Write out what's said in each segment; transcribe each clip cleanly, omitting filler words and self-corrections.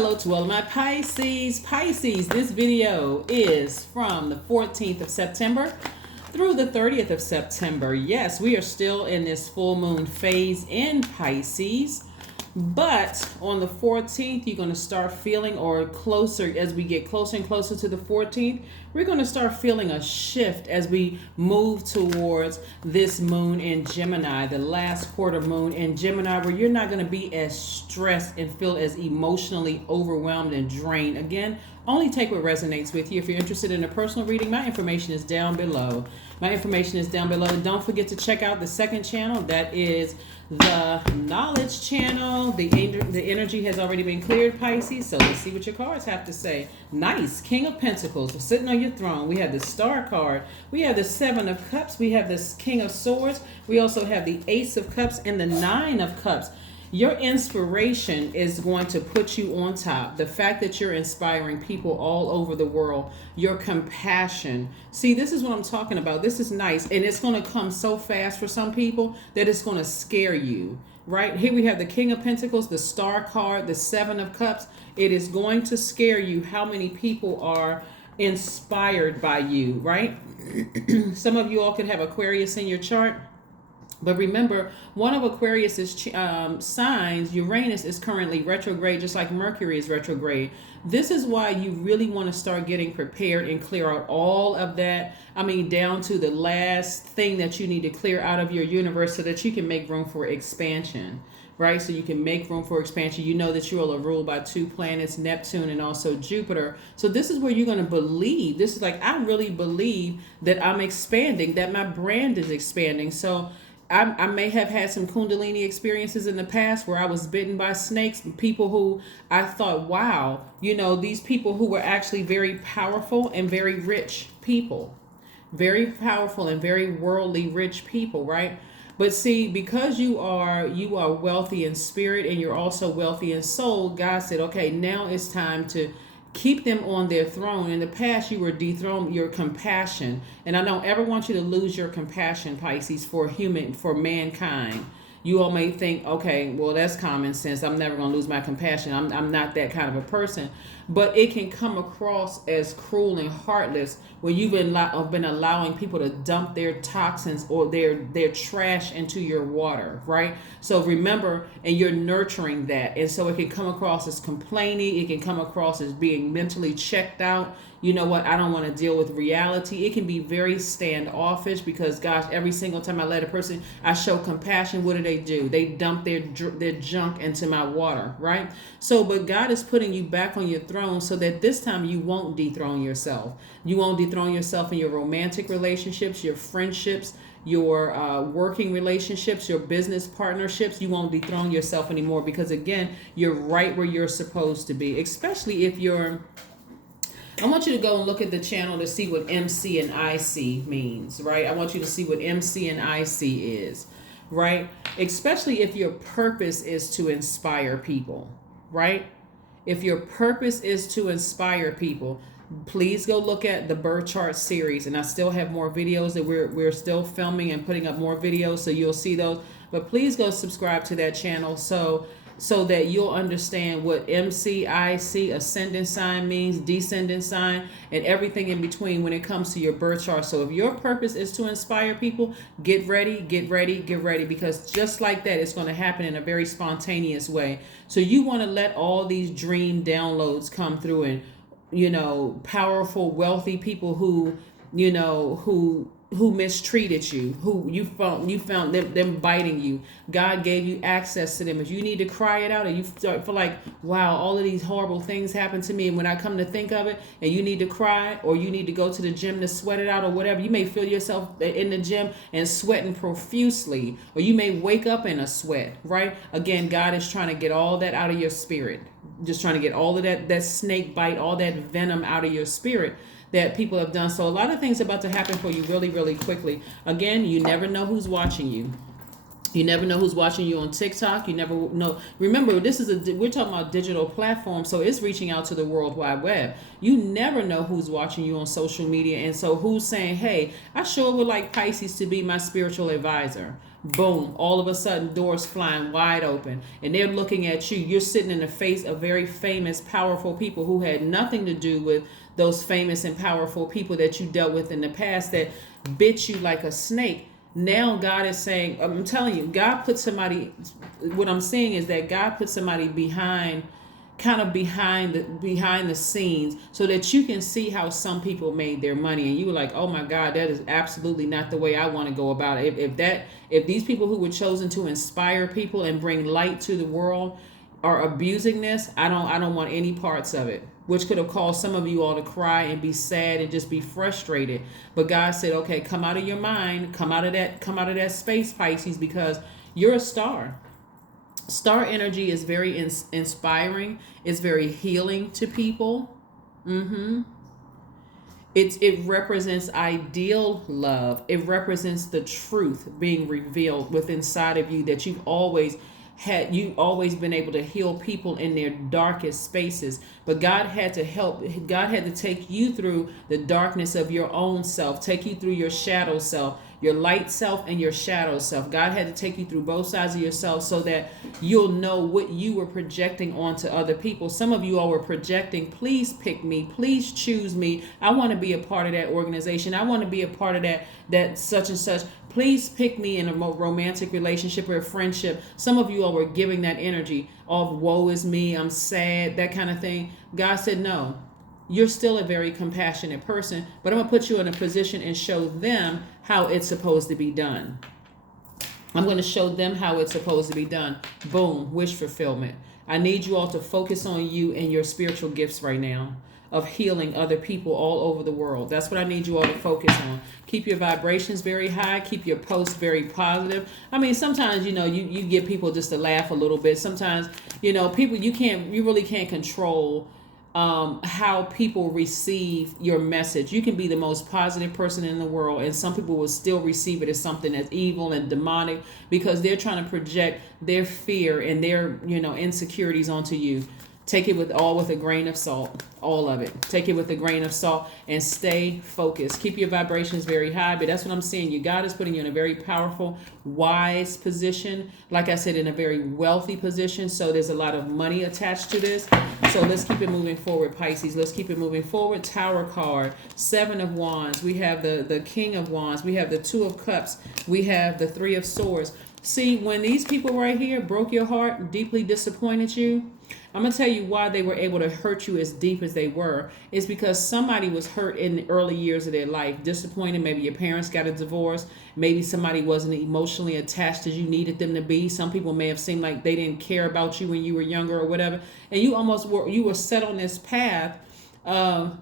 hello to all of my Pisces. This video is from the 14th of September through the 30th of September. Yes, we are still in this full moon phase in Pisces. But on the 14th, you're going to start feeling, or closer, as we get closer and closer to the 14th, we're going to start feeling a shift as we move towards this moon in Gemini, the last quarter moon in Gemini, where you're not going to be as stressed and feel as emotionally overwhelmed and drained. Again, only take what resonates with you. If you're interested in a personal reading, my information is down below. Don't forget to check out the second channel. That is the knowledge channel. The energy has already been cleared, Pisces. So let's see what your cards have to say. Nice. King of Pentacles. We're sitting on your throne. We have the Star card. We have the Seven of Cups. We have this King of Swords. We also have the Ace of Cups and the Nine of Cups. Your inspiration is going to put you on top. The fact that you're inspiring people all over the world, your compassion. See, this is what I'm talking about. This is nice. And it's going to come so fast for some people that it's going to scare you, right? Here we have the King of Pentacles, the Star card, the Seven of Cups. It is going to scare you how many people are inspired by you, right? Some of you all could have Aquarius in your chart. But remember, one of Aquarius's signs, Uranus, is currently retrograde, just like Mercury is retrograde. This is why you really want to start getting prepared and clear out all of that. I mean, down to the last thing that you need to clear out of your universe so that you can make room for expansion, right? So you can make room for expansion. You know that you are ruled by two planets, Neptune and also Jupiter. So this is where you're going to believe. This is like, I really believe that I'm expanding, that my brand is expanding. So I may have had some Kundalini experiences in the past where I was bitten by snakes, people who I thought, wow, these people who were actually very powerful and very rich people, very powerful and very worldly rich people, right? But see, because you are wealthy in spirit and you're also wealthy in soul, God said, okay, now it's time to keep them on their throne. In the past, you were dethroned, your compassion. And I don't ever want you to lose your compassion, Pisces, for mankind. You all may think, okay, well, that's common sense. I'm never going to lose my compassion. I'm not that kind of a person. But it can come across as cruel and heartless when you've been allowing people to dump their toxins or their trash into your water, right? So remember, and you're nurturing that. And so it can come across as complaining. It can come across as being mentally checked out. You know what? I don't want to deal with reality. It can be very standoffish because, gosh, every single time I let a person, I show compassion, what do? They dump their junk into my water, right? So, but God is putting you back on your throne so that this time you won't dethrone yourself. You won't dethrone yourself in your romantic relationships, your friendships, your working relationships, your business partnerships. You won't dethrone yourself anymore because, again, you're right where you're supposed to be, especially if you're... I want you to go and look at the channel to see what MC and IC means, right? I want you to see what MC and IC is, right? Especially if your purpose is to inspire people, right? If your purpose is to inspire people, please go look at the birth chart series. And I still have more videos that we're still filming and putting up more videos, so you'll see those. But please go subscribe to that channel so that you'll understand what MCIC, ascendant sign, means, descendant sign, and everything in between when it comes to your birth chart. So if your purpose is to inspire people, get ready, because just like that, it's going to happen in a very spontaneous way. So you want to let all these dream downloads come through, and powerful, wealthy people who mistreated you, who you found them biting you. God gave you access to them. If you need to cry it out and you feel like, wow, all of these horrible things happened to me, and when I come to think of it, and you need to cry, or you need to go to the gym to sweat it out or whatever, you may feel yourself in the gym and sweating profusely, or you may wake up in a sweat, right? Again, God is trying to get all that out of your spirit, just trying to get all of that snake bite, all that venom out of your spirit that people have done. So a lot of things about to happen for you really, really quickly. Again, you never know who's watching you. You never know who's watching you on TikTok. You never know. Remember, we're talking about digital platforms, so it's reaching out to the World Wide Web. You never know who's watching you on social media, and so who's saying, hey, I sure would like Pisces to be my spiritual advisor. Boom, all of a sudden doors flying wide open, and they're looking at you. You're sitting in the face of very famous, powerful people who had nothing to do with those famous and powerful people that you dealt with in the past that bit you like a snake. Now God is saying, I'm telling you, God put somebody, what I'm saying is that God put somebody behind the scenes, so that you can see how some people made their money, and you were like, oh my God, that is absolutely not the way I want to go about it. If these people who were chosen to inspire people and bring light to the world are abusing this, I don't want any parts of it, which could have caused some of you all to cry and be sad and just be frustrated. But God said, okay, come out of your mind, come out of that space, Pisces, because you're a star. Star energy is very inspiring. It's very healing to people. It represents ideal love. It represents the truth being revealed within inside of you, that you've always been able to heal people in their darkest spaces. But God had to take you through the darkness of your own self, take you through your shadow self, your light self and your shadow self. God had to take you through both sides of yourself so that you'll know what you were projecting onto other people. Some of you all were projecting, please pick me, please choose me. I want to be a part of that organization. I want to be a part of that such and such. Please pick me in a romantic relationship or a friendship. Some of you all were giving that energy of woe is me, I'm sad, that kind of thing. God said, no, you're still a very compassionate person, but I'm going to put you in a position and show them how it's supposed to be done. I'm going to show them how it's supposed to be done. Boom, wish fulfillment. I need you all to focus on you and your spiritual gifts right now of healing other people all over the world. That's what I need you all to focus on. Keep your vibrations very high. Keep your posts very positive. I mean, sometimes, you get people just to laugh a little bit. Sometimes, people, you really can't control how people receive your message. You can be the most positive person in the world, and some people will still receive it as something that's evil and demonic, because they're trying to project their fear and their insecurities onto you. Take it with a grain of salt, all of it. Take it with a grain of salt and stay focused. Keep your vibrations very high. But that's what I'm saying. God is putting you in a very powerful, wise position. Like I said, in a very wealthy position. So there's a lot of money attached to this. So let's keep it moving forward, Pisces. Let's keep it moving forward. Tower card, 7 of Wands. We have the King of Wands. We have the 2 of Cups. We have the 3 of Swords. See, when these people right here broke your heart, deeply disappointed you, I'm going to tell you why they were able to hurt you as deep as they were. It's because somebody was hurt in the early years of their life, disappointed. Maybe your parents got a divorce. Maybe somebody wasn't emotionally attached as you needed them to be. Some people may have seemed like they didn't care about you when you were younger or whatever. And you were set on this path of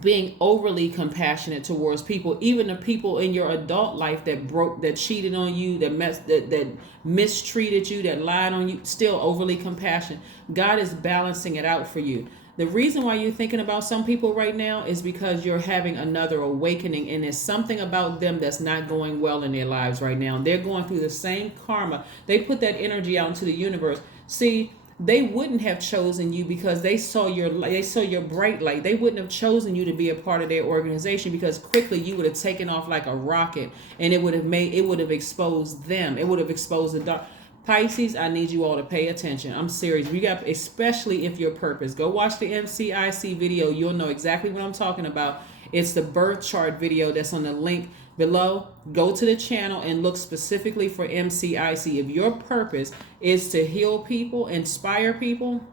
being overly compassionate towards people, even the people in your adult life that cheated on you, that mistreated you, that lied on you, still overly compassionate. God is balancing it out for you. The reason why you're thinking about some people right now is because you're having another awakening, and there's something about them that's not going well in their lives right now. They're going through the same karma. They put that energy out into the universe. See, they wouldn't have chosen you because they saw your bright light. They wouldn't have chosen you to be a part of their organization because quickly you would have taken off like a rocket, and it would have exposed them. It would have exposed the dark. Pisces, I need you all to pay attention. I'm serious. Especially if your purpose. Go watch the MCIC video. You'll know exactly what I'm talking about. It's the birth chart video that's on the link below. Go to the channel and look specifically for MCIC. If your purpose is to heal people, inspire people,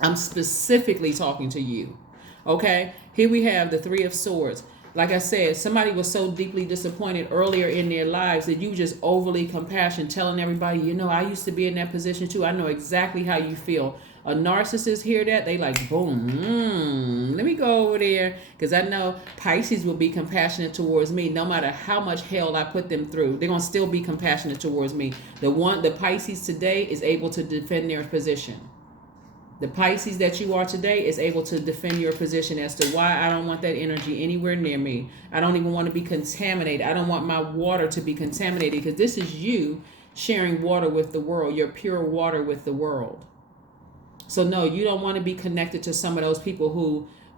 I'm specifically talking to you. Okay? Here we have the 3 of Swords. Like I said, somebody was so deeply disappointed earlier in their lives that you just overly compassionate, telling everybody, I used to be in that position too. I know exactly how you feel. A narcissist hear that, they like, boom, let me go over there, because I know Pisces will be compassionate towards me no matter how much hell I put them through. They're going to still be compassionate towards me. The Pisces today is able to defend their position. The Pisces that you are today is able to defend your position as to why I don't want that energy anywhere near me. I don't even want to be contaminated. I don't want my water to be contaminated, because this is you sharing water with the world, your pure water with the world. So no, you don't want to be connected to some of those people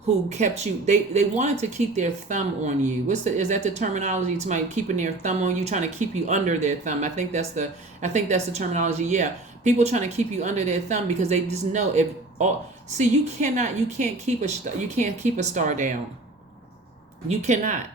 who kept you, they wanted to keep their thumb on you. Is that the terminology? Somebody keeping their thumb on you, trying to keep you under their thumb. I think that's the terminology. Yeah. People trying to keep you under their thumb because they just know if all, see, you can't keep a star down. You cannot.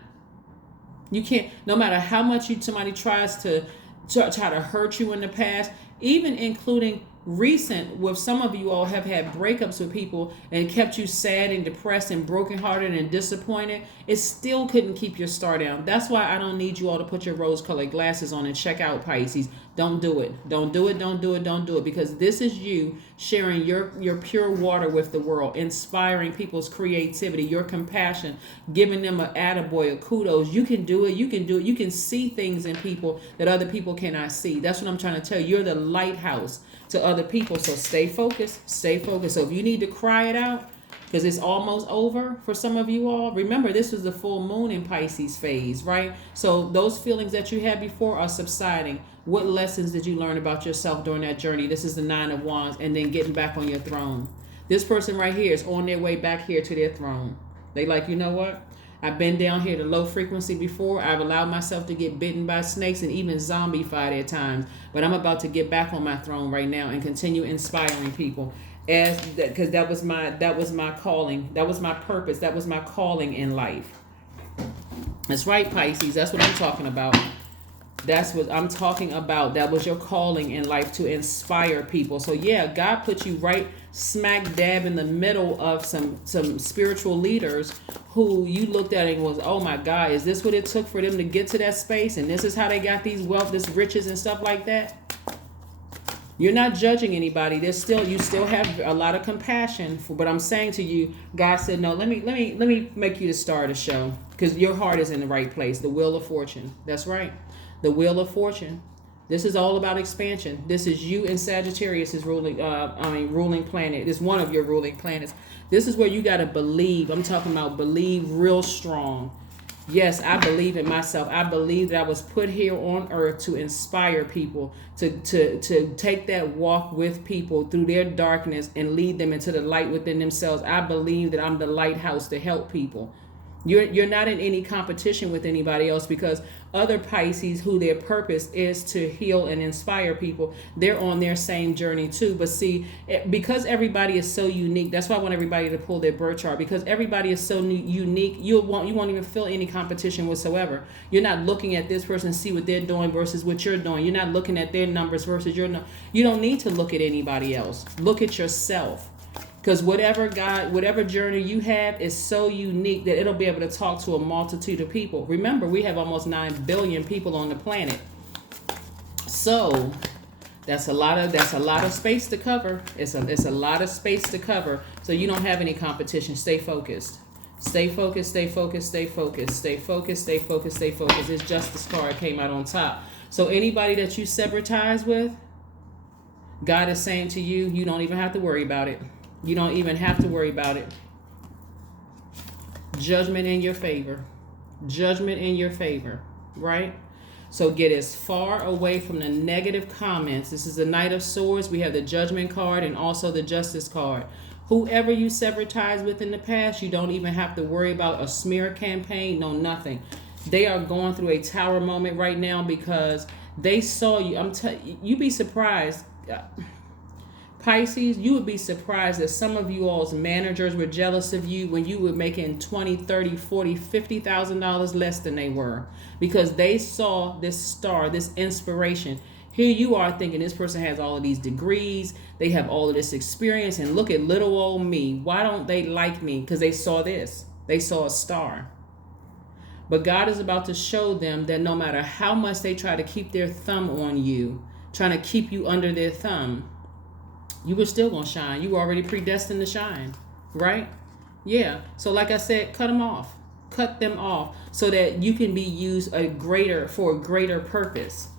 You can't, no matter how much somebody tries to try to hurt you in the past, even including recent, with some of you all have had breakups with people and kept you sad and depressed and brokenhearted and disappointed, it still couldn't keep your star down. That's why I don't need you all to put your rose-colored glasses on and check out Pisces. Don't do it. Don't do it. Don't do it. Don't do it. Because this is you sharing your pure water with the world, inspiring people's creativity, your compassion, giving them an attaboy, a kudos. You can do it. You can do it. You can see things in people that other people cannot see. That's what I'm trying to tell you. You're the lighthouse to other people. So stay focused. Stay focused. So if you need to cry it out, because it's almost over for some of you all. Remember, this was the full moon in Pisces phase, right? So those feelings that you had before are subsiding. What lessons did you learn about yourself during that journey? This is the 9 of Wands, and then getting back on your throne. This person right here is on their way back here to their throne. They like, you know what? I've been down here to low frequency before. I've allowed myself to get bitten by snakes and even zombified at times. But I'm about to get back on my throne right now and continue inspiring people. Because that was my calling. That was my purpose. That was my calling in life. That's right, Pisces. That's what I'm talking about. That's what I'm talking about. That was your calling in life, to inspire people. So yeah, God put you right smack dab in the middle of some spiritual leaders who you looked at and was, oh my God, is this what it took for them to get to that space? And this is how they got these wealth, this riches and stuff like that? You're not judging anybody. You still have a lot of compassion for, but I'm saying to you, God said, no, let me make you the star of the show, because your heart is in the right place. The wheel of fortune. That's right. The wheel of fortune. This is all about expansion. This is you and Sagittarius is ruling planet. It's one of your ruling planets. This is where you got to believe. I'm talking about believe real strong. Yes, I believe in myself. I believe that I was put here on earth to inspire people, to take that walk with people through their darkness and lead them into the light within themselves. I believe that I'm the lighthouse to help people. You're not in any competition with anybody else, because other Pisces who their purpose is to heal and inspire people, they're on their same journey too. But see, because everybody is so unique, that's why I want everybody to pull their birth chart, because everybody is so unique. You won't even feel any competition whatsoever. You're not looking at this person, see what they're doing versus what you're doing. You're not looking at their numbers versus your numbers. You don't need to look at anybody else. Look at yourself. Because whatever journey you have is so unique that it'll be able to talk to a multitude of people. Remember, we have almost 9 billion people on the planet. So that's a lot of space to cover. It's a lot of space to cover. So you don't have any competition. Stay focused. Stay focused, stay focused, stay focused, stay focused, stay focused, stay focused. This Justice card came out on top. So anybody that you sever ties with, God is saying to you, you don't even have to worry about it. You don't even have to worry about it. Judgment in your favor. Judgment in your favor, right? So get as far away from the negative comments. This is the Knight of Swords. We have the Judgment card and also the Justice card. Whoever you severed ties with in the past, you don't even have to worry about a smear campaign. No, nothing. They are going through a tower moment right now because they saw you. You'd be surprised. Pisces, you would be surprised that some of you all's managers were jealous of you when you were making $20, $30, $40, $50,000 less than they were, because they saw this star, this inspiration. Here you are thinking this person has all of these degrees, they have all of this experience, and look at little old me. Why don't they like me? Because they saw this. They saw a star. But God is about to show them that no matter how much they try to keep their thumb on you, trying to keep you under their thumb, you were still going to shine. You were already predestined to shine, right? Yeah. So like I said, cut them off. Cut them off so that you can be used for a greater purpose.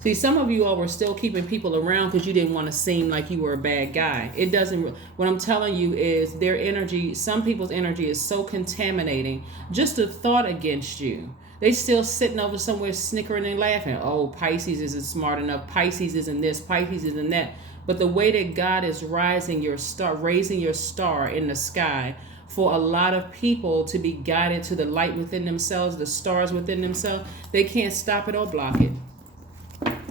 See, some of you all were still keeping people around because you didn't want to seem like you were a bad guy. It doesn't, what I'm telling you is their energy, some people's energy is so contaminating. Just the thought against you. They still sitting over somewhere snickering and laughing. Oh, Pisces isn't smart enough. Pisces isn't this. Pisces isn't that. But the way that God is raising your star in the sky for a lot of people to be guided to the light within themselves, the stars within themselves, they can't stop it or block it.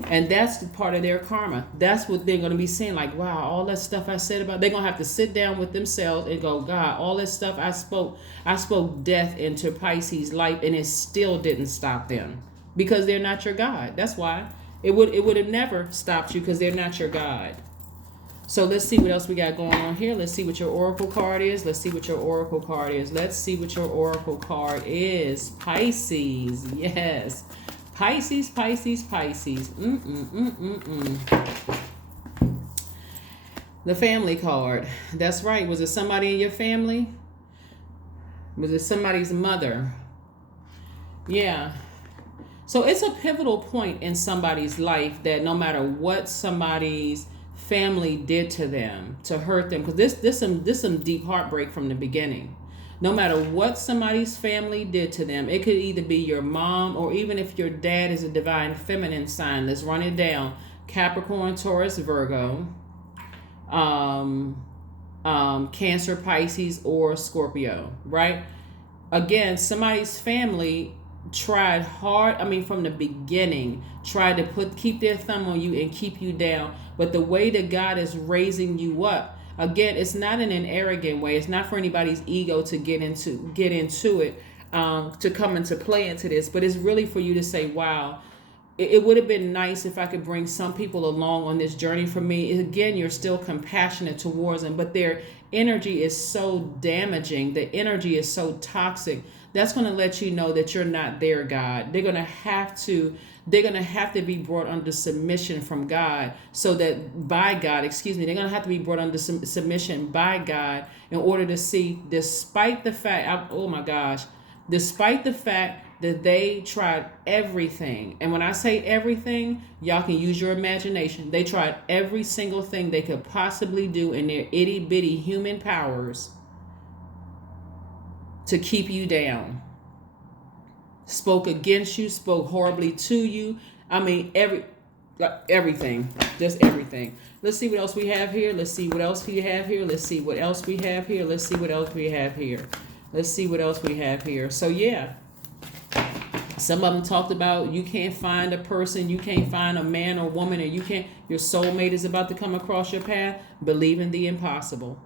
And that's part of their karma. That's what they're going to be seeing. Like, wow, all that stuff I said about, they're going to have to sit down with themselves and go, God, all that stuff I spoke death into Pisces life, and it still didn't stop them because they're not your God. That's why it would have never stopped you, because they're not your God. So let's see what else we got going on here. Let's see what your oracle card is. Let's see what your oracle card is. Let's see what your oracle card is. Pisces. Yes. Pisces, Pisces, Pisces. The family card. That's right. Was it somebody in your family? Was it somebody's mother? Yeah. So it's a pivotal point in somebody's life that no matter what somebody's family did to them to hurt them, because this some deep heartbreak from the beginning. No matter what somebody's family did to them, it could either be your mom, or even if your dad is a divine feminine sign. Let's run it down: Capricorn, Taurus, Virgo, Cancer, Pisces, or Scorpio. Right? Again, somebody's family tried hard, from the beginning, tried to keep their thumb on you and keep you down. But the way that God is raising you up, again, it's not in an arrogant way. It's not for anybody's ego to get into it, to come into play into this. But it's really for you to say, wow, it would have been nice if I could bring some people along on this journey for me. Again, you're still compassionate towards them, but their energy is so damaging. The energy is so toxic. That's going to let you know that you're not their God. They're going to have to be brought under submission from God, so that by God, they're going to have to be brought under submission by God in order to see, despite the fact, despite the fact that they tried everything. And when I say everything, y'all can use your imagination. They tried every single thing they could possibly do in their itty bitty human powers to keep you down. Spoke against you, spoke horribly to you. Everything, just everything. Let's see what else we have here. Let's see what else we have here. Let's see what else we have here. Let's see what else we have here. Let's see what else we have here. So yeah, some of them talked about you can't find a person, you can't find a man or woman, and your soulmate is about to come across your path. Believe in the impossible.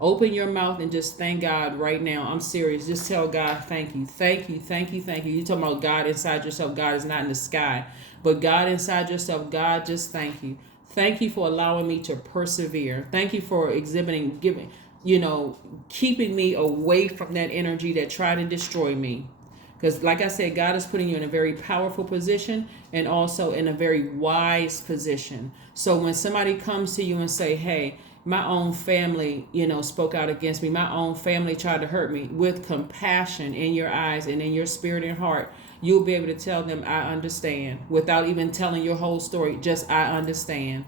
Open your mouth and just thank God right now. I'm serious. Just tell God, thank you, thank you, thank you, thank you. You're talking about God inside yourself. God is not in the sky, but God inside yourself. God, just thank you. Thank you for allowing me to persevere. Thank you for keeping me away from that energy that tried to destroy me. Because like I said, God is putting you in a very powerful position and also in a very wise position. So when somebody comes to you and say, hey, my own family, spoke out against me, my own family tried to hurt me, with compassion in your eyes and in your spirit and heart, you'll be able to tell them, I understand, without even telling your whole story. Just, I understand.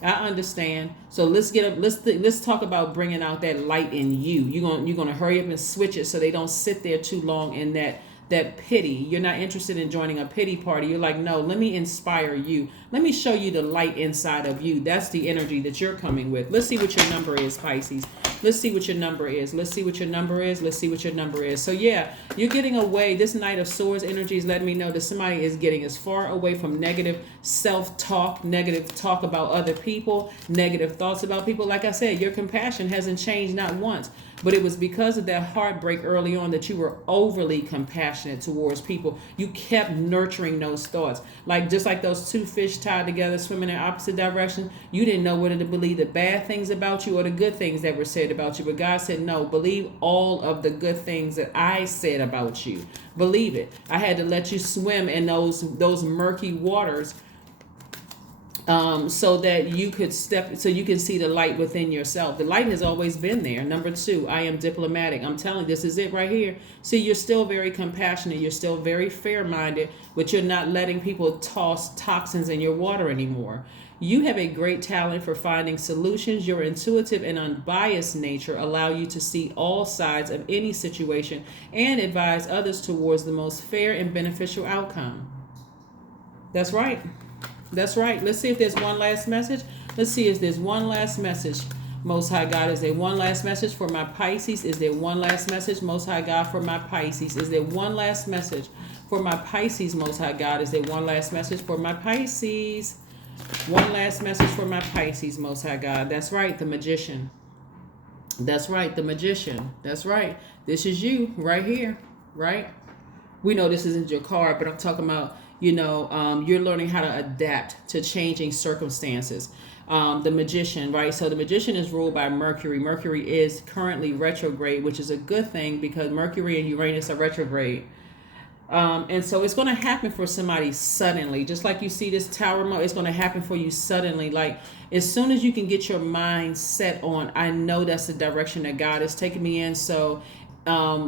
I understand. So let's talk about bringing out that light in you. You're gonna hurry up and switch it so they don't sit there too long in that pity. You're not interested in joining a pity party. You're like, no, let me inspire you. Let me show you the light inside of you. That's the energy that you're coming with. Let's see what your number is, Pisces. Let's see what your number is. Let's see what your number is. Let's see what your number is. So yeah, you're getting away. This Knight of Swords energy is letting me know that somebody is getting as far away from negative self-talk, negative talk about other people, negative thoughts about people. Like I said, your compassion hasn't changed not once, but it was because of that heartbreak early on that you were overly compassionate towards people. You kept nurturing those thoughts. Just like those two fish tied together, swimming in opposite directions. You didn't know whether to believe the bad things about you or the good things that were said about you. But God said, no, believe all of the good things that I said about you. Believe it. I had to let you swim in those murky waters so that you could so you can see the light within yourself. The light has always been there. Number 2, I am diplomatic. I'm telling you, this is it right here. See, you're still very compassionate. You're still very fair-minded, but you're not letting people toss toxins in your water anymore. You have a great talent for finding solutions. Your intuitive and unbiased nature allow you to see all sides of any situation and advise others towards the most fair and beneficial outcome. That's right. That's right. Let's see if there's one last message. Let's see, is there's one last message. Most High God, is there one last message for my Pisces? Is there one last message, Most High God, for my Pisces? Is there one last message for my Pisces, Most High God? Is there one last message for my Pisces? One last message for my Pisces, Most High God. That's right, the Magician. That's right, the Magician. That's right. This is you right here, right? We know this isn't your card, but I'm talking about, you're learning how to adapt to changing circumstances. The Magician, right? So the Magician is ruled by Mercury. Mercury is currently retrograde, which is a good thing because Mercury and Uranus are retrograde. And so it's going to happen for somebody suddenly. Just like you see this tower remote, it's going to happen for you suddenly. Like as soon as you can get your mind set on, I know that's the direction that God is taking me in. So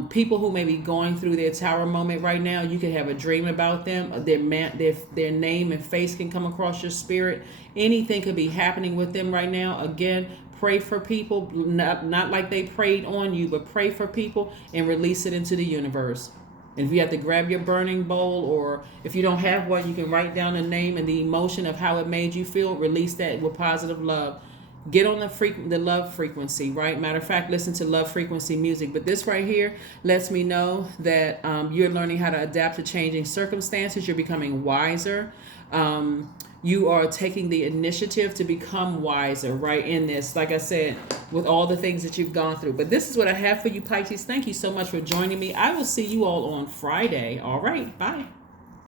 people who may be going through their tower moment right now, you can have a dream about them. Their name and face can come across your spirit. Anything could be happening with them right now. Again, pray for people, not like they prayed on you, but pray for people and release it into the universe. And if you have to grab your burning bowl, or if you don't have one, you can write down the name and the emotion of how it made you feel. Release that with positive love. Get on the love frequency, right? Matter of fact, listen to love frequency music. But this right here lets me know that you're learning how to adapt to changing circumstances. You're becoming wiser. You are taking the initiative to become wiser, right, in this, like I said, with all the things that you've gone through. But this is what I have for you, Pisces. Thank you so much for joining me. I will see you all on Friday. All right. Bye.